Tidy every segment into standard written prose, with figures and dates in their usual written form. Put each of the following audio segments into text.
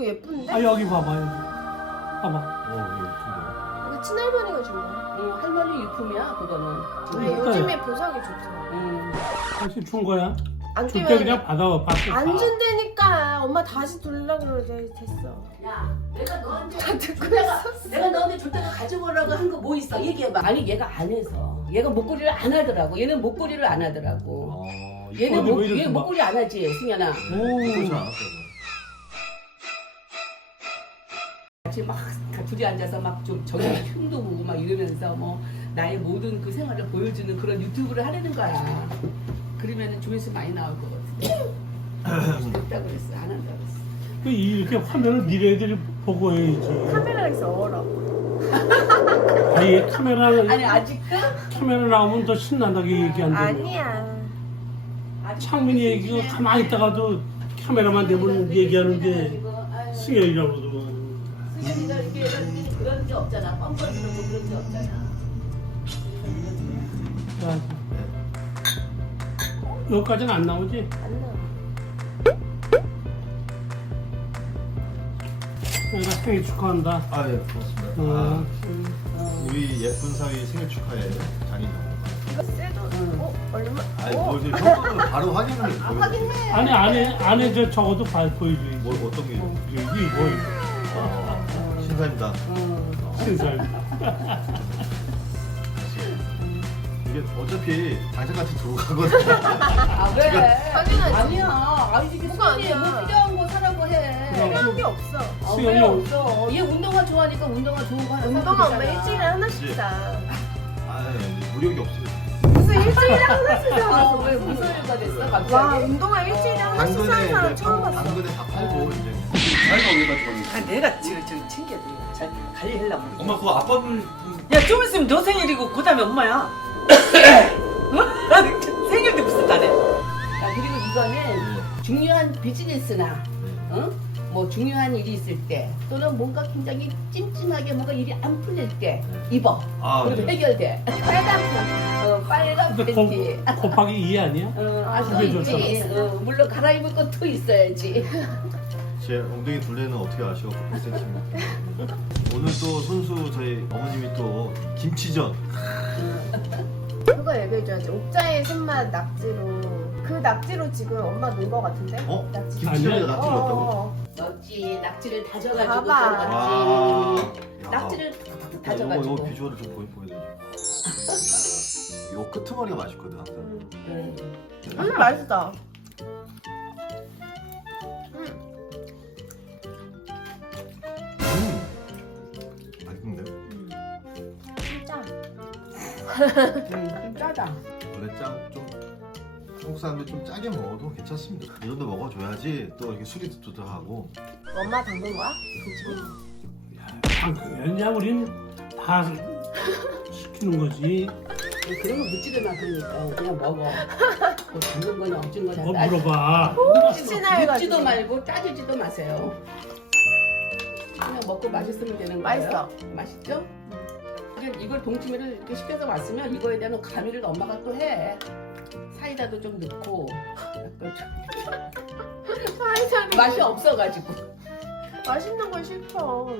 이거 예쁜데? 아 여기 봐봐 여기. 봐봐. 이거 친할머니가 준 거야. 응, 할머니 유품이야 그거는. 아, 요즘에 보석이 좋더라. 응. 사실 준 거야. 안 줄 때 끼면 그냥 받아. 안 준다니까. 엄마 다시 돌려고 그러지. 됐어. 야, 내가 너한테 다 듣고 내가 너한테 줄 때가 가져오라고 한 거 뭐 있어? 얘기해봐. 아니 얘가 안 해서. 얘가 목걸이를 안 하더라고. 얘는 목걸이를 안 하더라고. 얘는 어디 왜 이렇게 얘 막- 목걸이 안 하지, 승현아. 오. 같이 막 둘이 앉아서 막 좀 저기 흉도 보고 막 이러면서 뭐 나의 모든 그 생활을 보여주는 그런 유튜브를 하려는 거야. 그러면은 조회수 많이 나올 것 같은데. 됐다 그랬어. 안 한다 그랬어. 그 이렇게 화면을 니네들이 보고 해야지. 카메라 있어 얼어. 아니 카메라 아니 아직도? 카메라 나오면 더 신난다게 얘기한다. 아니야. 창민이 얘기가 가만히 있다가도 카메라만 되면 얘기하는데 승현이라고 그러더만. 승현이가 이렇게 그런 게 없잖아. 뻔뻔스러운 거 그런 게 없잖아. 여기까지는 안 나오지? 안 나와. 내가 생일 축하한다. 아, 예, 고맙습니다. 어. 우리 예쁜 사위 생일 축하해. 장인영. 이거 쎄도. 얼마? 아니, 뭘 이제 형은 바로 확인을 보여줘. 확인해. 안에 저 적어도 보여줘야지. 뭘 어떤 게? 여기 뭐 신사입니다. 신사임. 이게 어차피 당신같이 들고 가거든. 아 왜? 당연하지. 아니야. 아니 이게 뭐가 승현이 아니야. 뭐 필요한 거 사라고 해. 필요한 게 없어. 아, 수영이 왜 없- 없어? 얘 운동화 좋아하니까 운동화 좋은 거 하나 운동화 엄마 사주잖아. 일주일에 하나씩 그치. 사. 아, 무력이 없어요. 무슨 일주일에 하나씩 사. 아, 왜 무슨 일가 됐어 갑자기? 와 운동화 일주일에 하나씩 사는 당근에 사람 이제 처음 봤어. 당근에 다 팔고 이제. 아, 내가 지금 저기 챙겨드려. 잘 관리하려고. 엄마 그거 아빠들 야, 좀 있으면 너 생일이고, 그 다음에 엄마야. 어? 생일도 무슨 달에? 야, 그리고 이거는 중요한 비즈니스나 응? 뭐 중요한 일이 있을 때 또는 뭔가 굉장히 찜찜하게 뭔가 일이 안 풀릴 때 입어. 아, 그리고 네. 해결돼. 빨간 팬, 빨간 근데 팬티. 곱하기 2 아니야? 써 그게 있지. 물론 갈아입을 것도 있어야지. 제 엉덩이 둘레는 어떻게 아시고 100cm. 오늘 또 손수 저희 어머님이 또 김치전. 그거 얘기해줘야지. 옥자의 손맛 낙지로. 그 낙지로 지금 엄마 논 거 같은데? 어? 낙지. 김치전에 낙지 넣었다고? 넣었지. 낙지를 다져가지고 봐봐. 와. 넣었지. 야. 낙지를 이거 다져가지고. 비주얼을 좀 보여드려. 요 끄트머리가 맛있거든 항상. 맛있다. 맛있는데? 진짜. 좀 짜다. 원래 좀 한국 사람들 좀 짜게 먹어도 괜찮습니다. 이 정도 먹어줘야지 또 이렇게 술이 들어가고. 엄마 담근 거야? 그냥 우린 다 시키는 거지. 그런 거 묻지도 마 그러니까 그냥 먹어. 뭐 담근 거냐 없진 거냐 뭐 물어봐. 혹시나 해가지고. 묻지도 말고 따지지도 마세요. 그냥 먹고 맛있으면 되는 거예요. 맛있어. 맛있죠? 이걸 동치미를 이렇게 시켜서 왔으면 이거에 대한 가미를 엄마가 또 해. 사이다도 좀 넣고 약간 좀 맛이 없어가지고. 맛있는 건 싫어.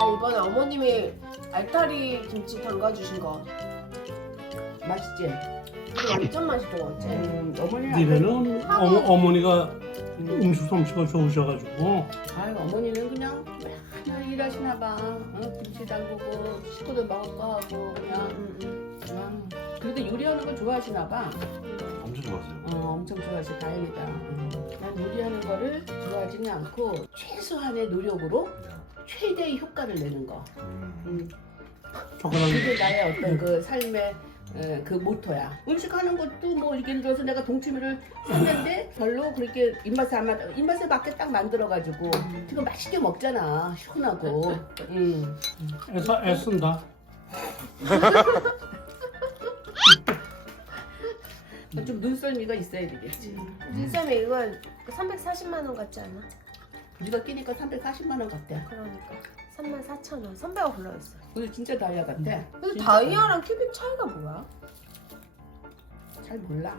나 이번에 어머님이 알타리 김치 담가주신 거. 맛있지? 이거 완전 맛있게 먹었지? 어머니는 니네는 어머니가 음식 솜씨가 좋으셔가지고 아유 어머니는 그냥 맨날 일하시나 봐. 김치 담그고 식구들 먹을 거 하고 그냥. 그래도 요리하는 걸 좋아하시나 봐. 엄청 좋았어요. 엄청 좋아하시 다행이다. 난 요리하는 거를 좋아하지는 않고 최소한의 노력으로 최대의 효과를 내는 거. 젓가락 그게 나의 어떤 그 삶의 그 모토야. 음식하는 것도 뭐 예를 들어서 내가 동치미를 샀는데 별로 그렇게 입맛에 안 맞, 입맛에 맞게 딱 만들어가지고 지금 맛있게 먹잖아. 시원하고. 애쓴다. 좀 눈썰미가 있어야 되겠지. 눈썰미 이건 340만 원 같지 않아? 우리가 끼니까 340만 원 같대. 그러니까 34,000원. 선배가 불러줬어. 근데 진짜 다이아 같아. 근데 진짜. 다이아랑 큐빅 차이가 뭐야? 잘 몰라.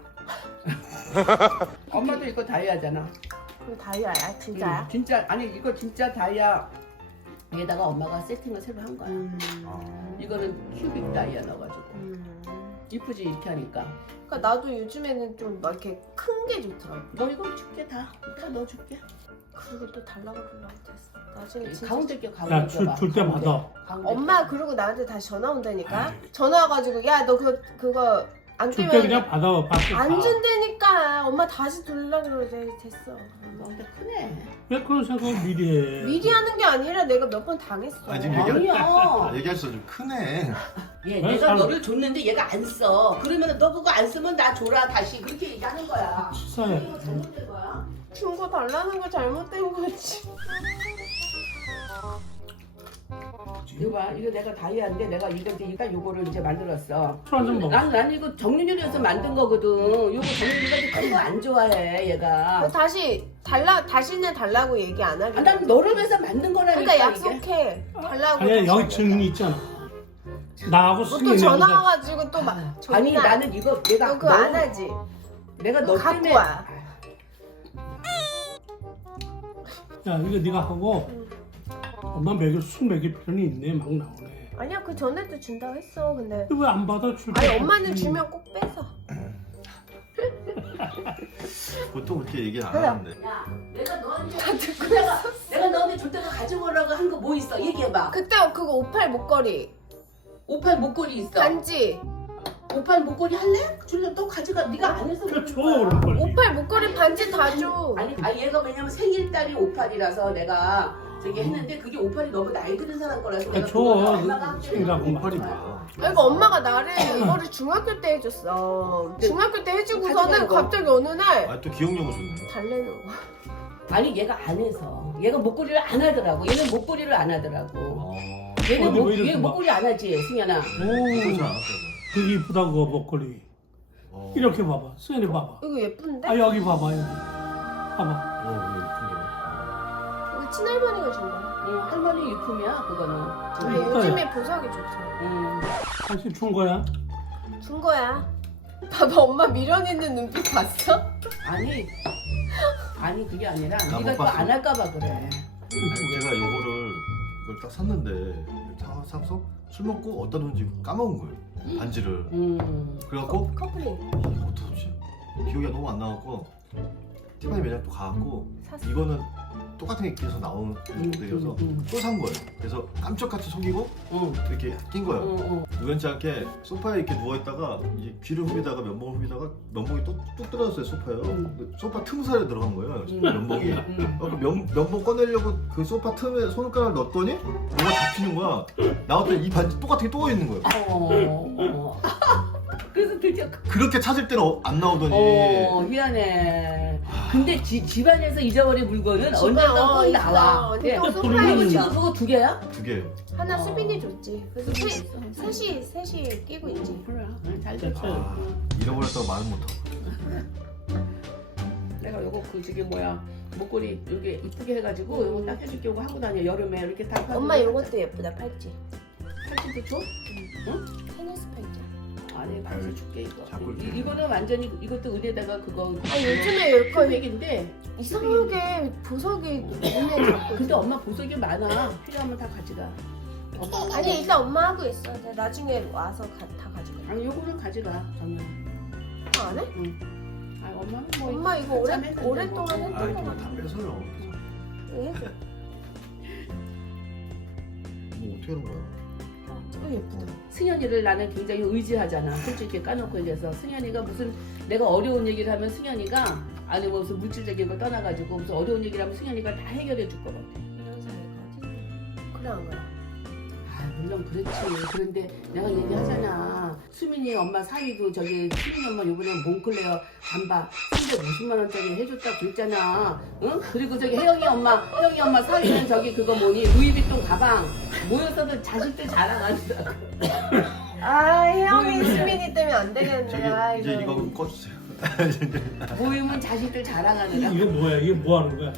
엄마도 이거 다이아잖아. 그거 다이아야? 진짜야? 진짜 아니 이거 진짜 다이아. 얘다가 엄마가 세팅을 새로 한 거야. 이거는 큐빅 다이아 넣어가지고 이쁘지 이렇게 하니까. 그러니까 나도 요즘에는 좀 막 이렇게 큰 게 좋더라고. 너 이거 줄게 다 넣어줄게. 그리고 또 달라고 불러면 됐어. 나중에 진짜 가운데 껴 야, 가운데 껴봐. 줄 때 받아. 가운데 엄마 껴. 그리고 나한테 다시 전화 온다니까. 전화 와가지고 야 너 그거 안 줄 때 끼면 그냥 받아. 받고 안 가. 준다니까. 엄마 다시 돌려고 그래. 됐어. 가운데 크네. 왜 그런 생각을 미리 해? 미리 하는 게 아니라 내가 몇 번 당했어. 아, 지금 아니야. 얘기할수록 좀 크네. 얘 왜 내가 살- 너를 줬는데 얘가 안 써. 그러면 너 그거 안 쓰면 나 줘라 다시 그렇게 얘기하는 거야. 치사해. 이거 잘못된 거야. 준 거 달라는 거 잘못된 거지. 이거 봐, 이거 내가 다이아인데 내가 이거 요거를 이제 만들었어. 술 한잔 먹어. 난 이거 정윤이라서 만든 거거든. 요거 정윤이가 큰 거 안 좋아해 얘가. 다시는 달라고 얘기 안 하게. 아, 난 너를 위해서 만든 거라니까. 그러니까 이게. 약속해. 달라고. 아니야 다시 여기 하자. 증인이 있잖아. 나하고 또 승인이 전화 와가지고 또 막. 아니 나는 이거 내가 너 그거 안 하지? 내가 너 너 갖고 때문에 와. 야 이거 네가 하고 엄마 술 먹일 필요는 있네. 막 나오네. 아니야 그 전에도 준다고 했어. 근데 왜 안 받아 줄 아니 때? 엄마는 주면 꼭 뺏어. 보통 그렇게 얘기를 안 그래. 하는데. 야, 내가 너한테 내가 너한테 줄 때가 가지고 오라고 한 거 뭐 있어? 얘기해봐. 그때 그거 58 목걸이 오팔 목걸이 있어. 반지. 오팔 목걸이 할래? 줄래? 또 가져가. 네가 안 해서 그래 줘 그런 그런 거야. 걸. 58 목걸이 반지 다 줘. 아니 얘가 왜냐면 생일달이 오팔이라서 내가 저기 했는데 그게 오팔이 너무 나이 드는 사람 거라서 내가 줘. 그거는 엄마가 학교에 생각 있는 팔이 거야. 뭐야? 아니 그 엄마가 나를 이거를 중학교 때 해줬어. 중학교 때 해주고서는 가져가는 거. 갑자기 어느 날 아, 또 기억력을 좋네. 달래는 거. 아니 얘가 안 해서 얘가 목걸이를 안 하더라고. 얘는 목걸이를 안 하더라고. 어. 얘는 어디 왜 이렇게 얘 막- 목걸이 안 하지 승현아. 그거 잘안 오 되게 이쁘다 그거 목걸이. 어. 이렇게 봐봐. 수현이 봐봐. 이거 예쁜데? 아 여기 봐봐 여기. 봐봐. 이거 친할머니가 준 거야. 응, 할머니 유품이야 그거는. 아, 이뻐요. 요즘에 보석이 좋죠. 응. 사실 준 거야. 준 거야. 봐봐 엄마 미련 있는 눈빛 봤어? 아니 그게 아니라 나 네가 못 또 봤어. 안 할까봐 그래. 아니, 제가 이걸 딱 샀는데 사서 술 먹고 어디다 놓은지 까먹은 거예요. 반지를. 그래갖고 커플링 어디다 뒀지? 기억이 너무 안 나갖고 티파니 매장 또 가갖고 샀어. 이거는 똑같은 게 계속 나오는 모델이어서 또 산 거예요. 그래서 깜짝같이 속이고 응. 이렇게 낀 거예요. 응. 우연치 않게 소파에 이렇게 누워있다가 이제 귀를 후비다가 면봉을 후비다가 면봉이 뚝 떨어졌어요 소파요. 그 소파 틈사이에 들어간 거예요 면봉이. 그 면봉 꺼내려고 그 소파 틈에 손가락을 넣었더니 뭐가 잡히는 거야. 나왔더니 이 반지 똑같은 게 또 있는 거예요. 그래서 드디어 그렇게 찾을 때는 안 나오더니 희한해. 근데 집안에서 잊어버린 물건은 집안, 언젠가 꼭 있어. 나와. 근데 또 예. 소파에 그리고 있어. 지금 그거 두 개야? 두 개. 하나 수빈이 줬지. 그래서 셋이 끼고 있지. 그래. 잘 됐어. 아, 잃어버렸다고 말은 못하고. 내가 요거 그 저기 뭐야 목걸이 여기 이쁘게 해가지고 요거 딱 해줄게. 요거 하고 다녀 여름에 이렇게 딱. 하고. 엄마 요것도 예쁘다 팔찌. 팔찌도 줘? 테니스 팔찌. 아니 팔찌 줄게 이거. 자꾸 이렇게. 이거는 완전히 이것도 은에다가 그거. 아 요즘에 여기가 금액인데. 이상하게 보석이 눈에 잡고. 근데 엄마 보석이 많아. 필요하면 다 가져가. 아니 일단 엄마 하고 있어. 내가 나중에 와서 다 가지고. 아니 요거는 가져가 정연. 안 해? 아 엄마는 뭐. 엄마 이거 오랫동안 아 했던 거 이거 다 같아. 뺏어요. 이거 해줘. 뭐 어떻게 하는 거야? 이거 예쁘다. 승현이를 나는 굉장히 의지하잖아. 솔직히 까놓고 얘기해서 승현이가 무슨 내가 어려운 얘기를 하면 승현이가 아니 뭐 무슨 물질적인 걸 떠나가지고 무슨 어려운 얘기를 하면 승현이가 다 해결해 줄 것 같아. 이런 사이가 그래 안 그래? 아 물론 그렇지. 그런데 내가 얘기하잖아. 수민이 엄마 사위도 저기 수민이 엄마 요번에 몽클레어 잠바 350만 원짜리 해줬다고 그랬잖아. 응? 그리고 저기 혜영이 엄마 사위는 저기 그거 뭐니 루이비통 가방 모여서도 자식들 자랑하더라고. 아 혜영이 뭐 수민이 때문에 안 되겠네. 저기 아, 이제 이거 꺼주세요. 모이면 자식들 자랑하느라. 이게 뭐야? 이게 뭐 하는 거야?